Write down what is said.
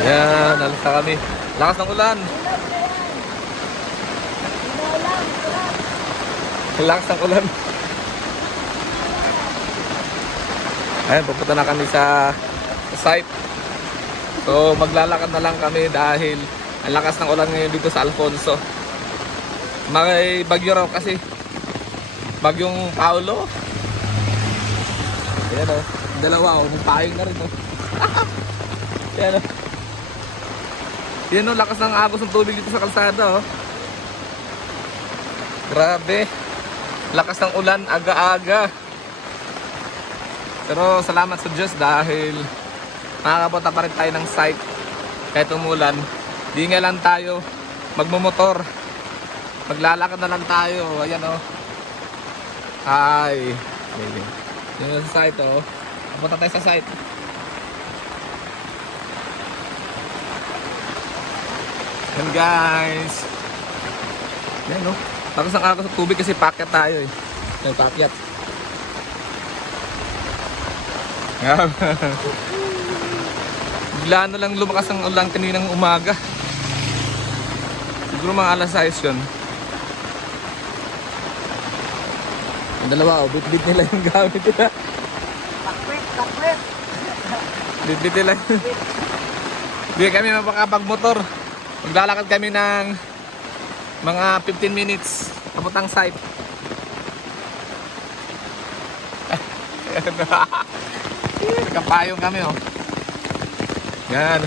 Yan, alis na kami. Lakas ng ulan. Lakas ng ulan. Ayan, pupunta na kami sa site. So, maglalakad na lang kami dahil ang lakas ng ulan ngayon dito sa Alfonso. May bagyo raw kasi. Bagyong Paulo. Ayan o, dalawa o, may payong na rin o. Ayan o. Yan o, lakas ng agos ng tubig dito sa kalsada o. Grabe. Lakas ng ulan, aga-aga. Pero salamat sa Diyos dahil makakapunta pa rin tayo ng site kahit umulan. Di nga lang tayo magmumotor. Maglalakad na lang tayo. Ayan o. Hi. Yan sa site o. Punta tayo sa site. Yan guys. Yan o. Tapos ang ako sa tubig kasi pakyat tayo eh. Yan, pakyat. Bigla na lang lumakas ang ulan kaninang umaga. Siguro mga alas 6 yun. Ang dalawa, bit-bit nila yung gamit nila. Takwit. Bit-bit nila. Hindi kami mapakapag-motor. Maglalakad kami ng mga 15 minutes papuntang site. Nagkapayong kami oh. Yan.